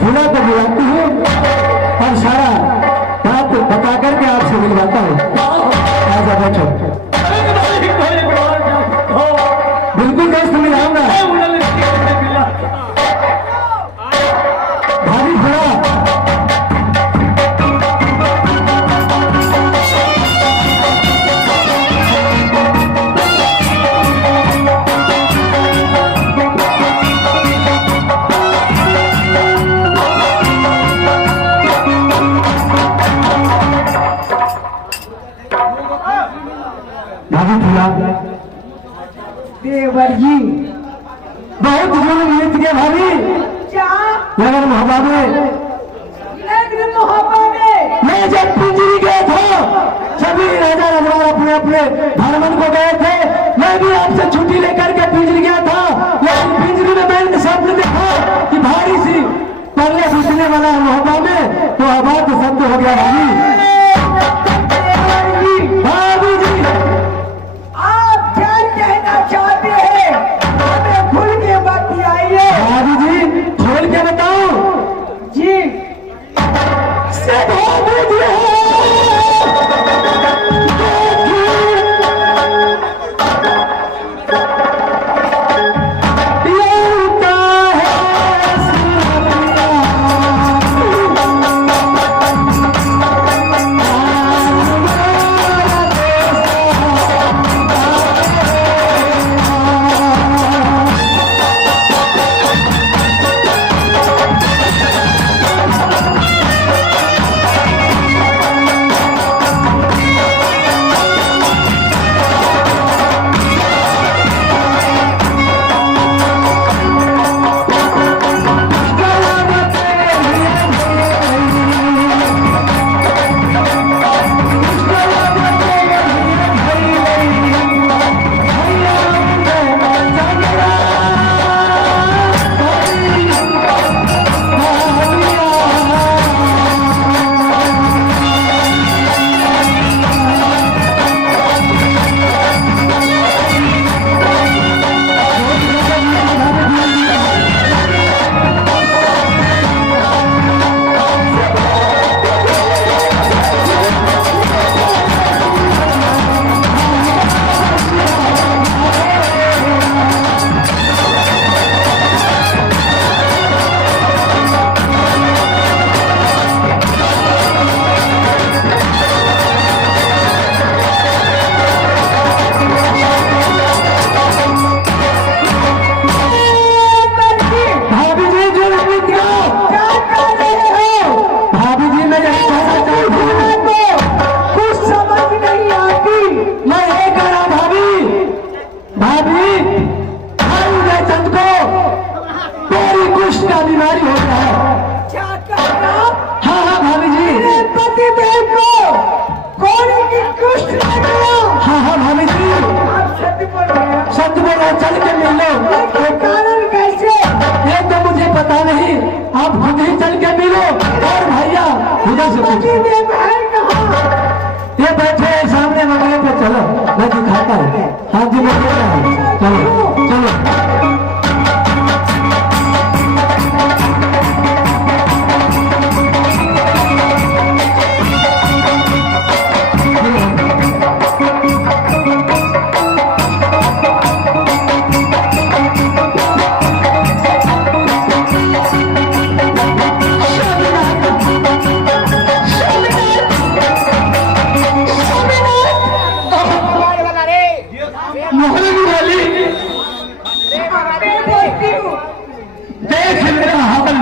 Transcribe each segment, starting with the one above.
फूला को बुलाती हूँ और सारा बात बता करके आपसे मिल जाता हूँ। आजा बैठो। बिल्कुल दोस्त मिल आऊंगा। भाभी फूला देवर जी बहुत जुर्म गीत के भाभी क्या लगन मोहब्बा में मैं जब पिंजरी गए थे सभी राजा रजवाड़ अपने अपने धर्मन को गए थे। मैं भी आपसे छुट्टी लेकर के पिंजरी गया था, लेकिन पिंजरी में मैंने शब्द देखा कि भारी सी पल्ले घुसने वाला है मोहब्बा में, तो आबाद तो शब्द हो गया भाभी जी। आप क्या कहना चाहते हैं? हमें खुल के बतियाइए। भाभी जी खोल के बताओ जी बीमारी हो गया है। क्या कहना? हाँ हाँ भाभी जी मेरे पति देव को कोड़ी की कुष्ठ लग गया। हाँ हाँ भाभी जी आप सत्य बोल रहे हैं। सत्य बोलो, चल के मिल लो। लेकिन कारण कैसे? ये तो मुझे पता नहीं, आप खुद ही चल के मिलो। और भैया उधर से पति पूछो, देव है कहाँ? ये बैठे हैं सामने मंगले पे, चलो मैं दिखाता हूँ। हाँ जी मैं देख रहा हूँ, चलो चलो। देख मेरा हाल,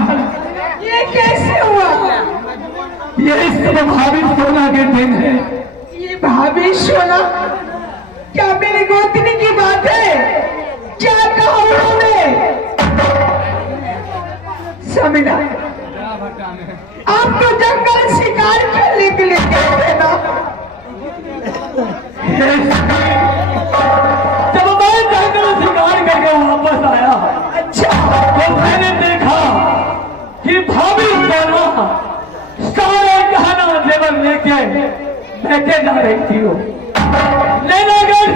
ये कैसे हुआ? ये सब भाभी सोना के दिन है। ये भाभी सोना? क्या मेरी गोतनी की बात है? क्या कहा उन्होंने? समीना, आप तो जंगल शिकार करने के लिए गए थे ना? जब मैं जंगल शिकार करके वापस आया, अच्छा, तो मैंने देखा कि भाभी सोना सारे गहना जेवर लेके बैठे जा रही थी। वो लेने गए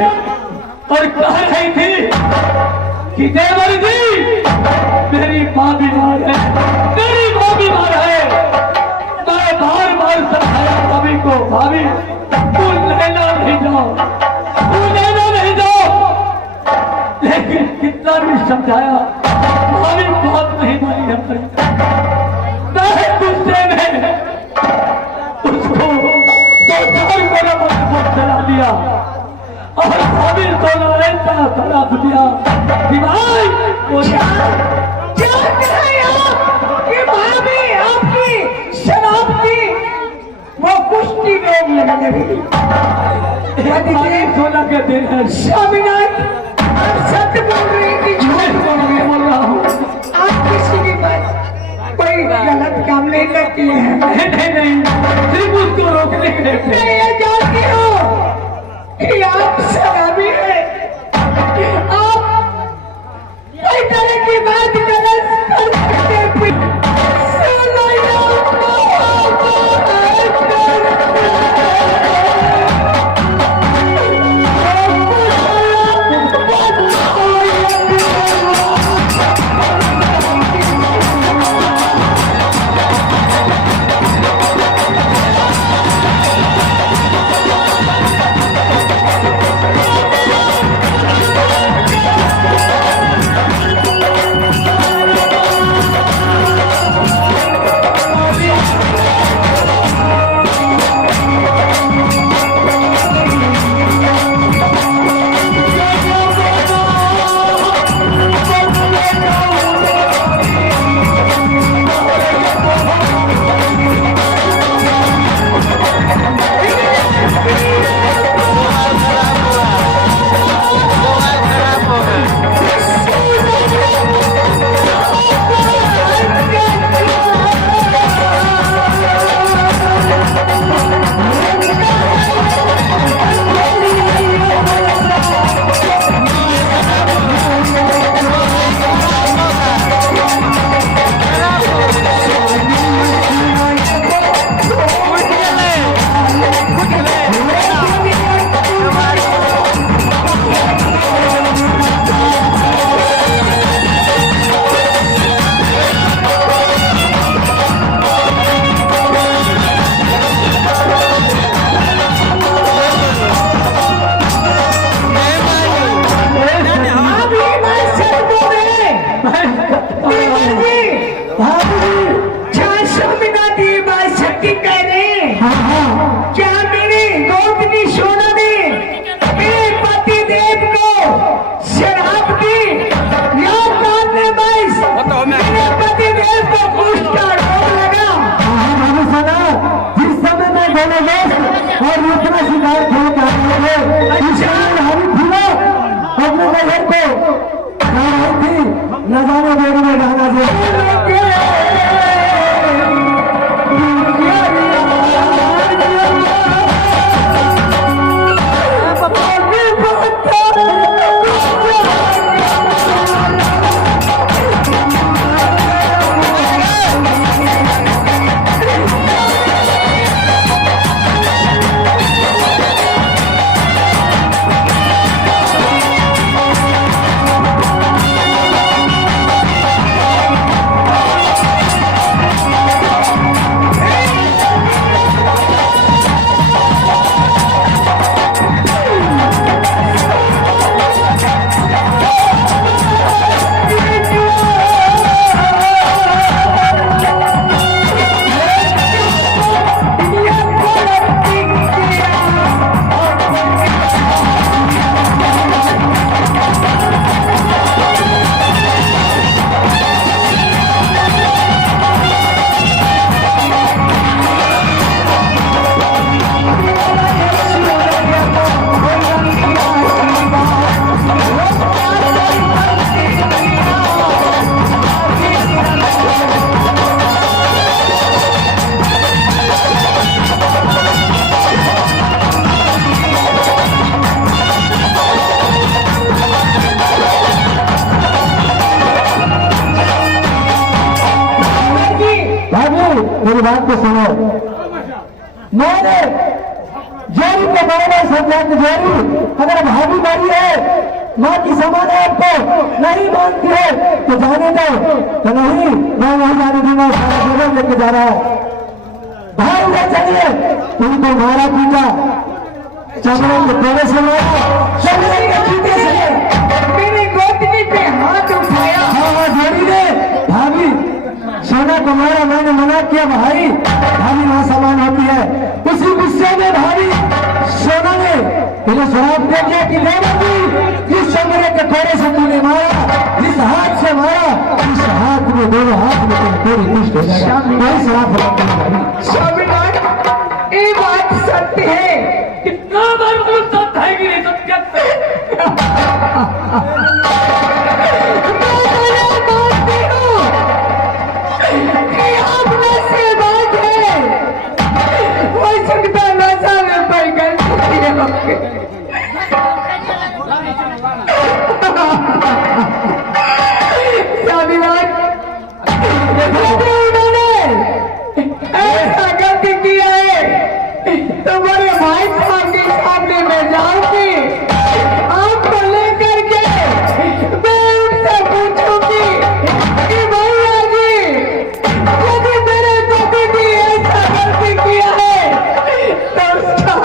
और कह रही थी कि देवर जी मेरी माँ बीमार है, मेरी तड़प दिया कि भाई वो क्या कह रहे हैं आप कि भाभी आपकी शराब की वो कुश्ती में लगने लगी? सोना के दिन है स्वामीनाथ, आप सत्य बोल रहे हैं कि झूठ बोल रहे हैं? बोल रहा हूँ। आप किसी के पास कोई गलत काम नहीं करती है? नहीं सिर्फ उसको रोकने के लिए थे। मैं ये जानती हूँ कि आप शराबी हैं। आप कोई तरह की बात गलत कर सकते हैं। नजारा देने में गाना दे मेरी बात को सुनो। मैंने जोरी के बारे में समझा कि जोरी अगर भाभी मारी है, माँ की समान है, आपको नहीं मानती है तो जाने दो। तो नहीं, मैं वहीं जाने दूंगा, सारा जगह लेके जा रहा हूँ। भाई उधर चलिए, तुमको मारा पीटा, चमड़े के पेड़े से मारा, चमड़े के जूते से मेरी गोतनी पे हाथ उठाया। हाँ जोरी ने भाभी सोना को मारा, मैंने मना किया भाई, भाभी वहां समान होती है। उसी गुस्से में भाभी सोना ने तूने शराब दे दिया कि नहीं दी? इस कमरे के थोड़े से तूने मारा, इस हाथ से मारा, इस हाथ में दोनों हाथ में तेरी दुष्ट हो जाएगा। कोई शराब स्वामीनाथ, ये बात सत्य है। कितना बार तुम सत्य है कि नहीं सत्य? ऐसा गलती किया है तो बड़े भाई साहब के सामने मैं जाऊंगी, आपको लेकर के मैं उनसे पूछूंगी कि भैया जी यदि मेरे पति ने ऐसा गलती किया है तो उसका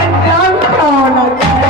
अंजाम क्या होना चाहिए?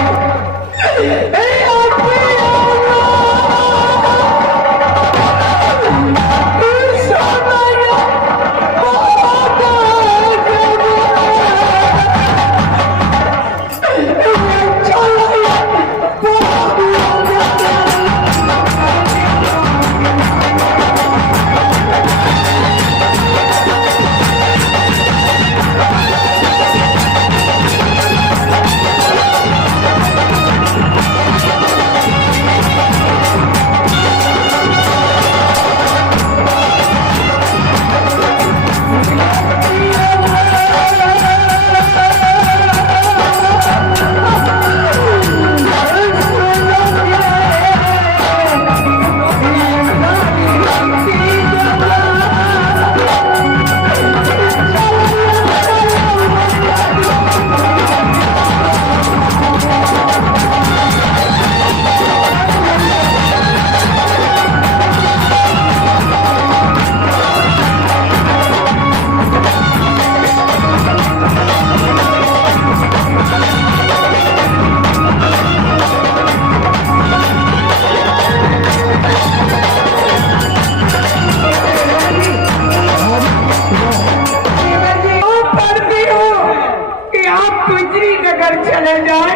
चले जाए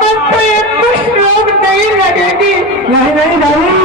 हमको ये कुछ लोग नहीं लगेगी। नहीं नहीं नहीं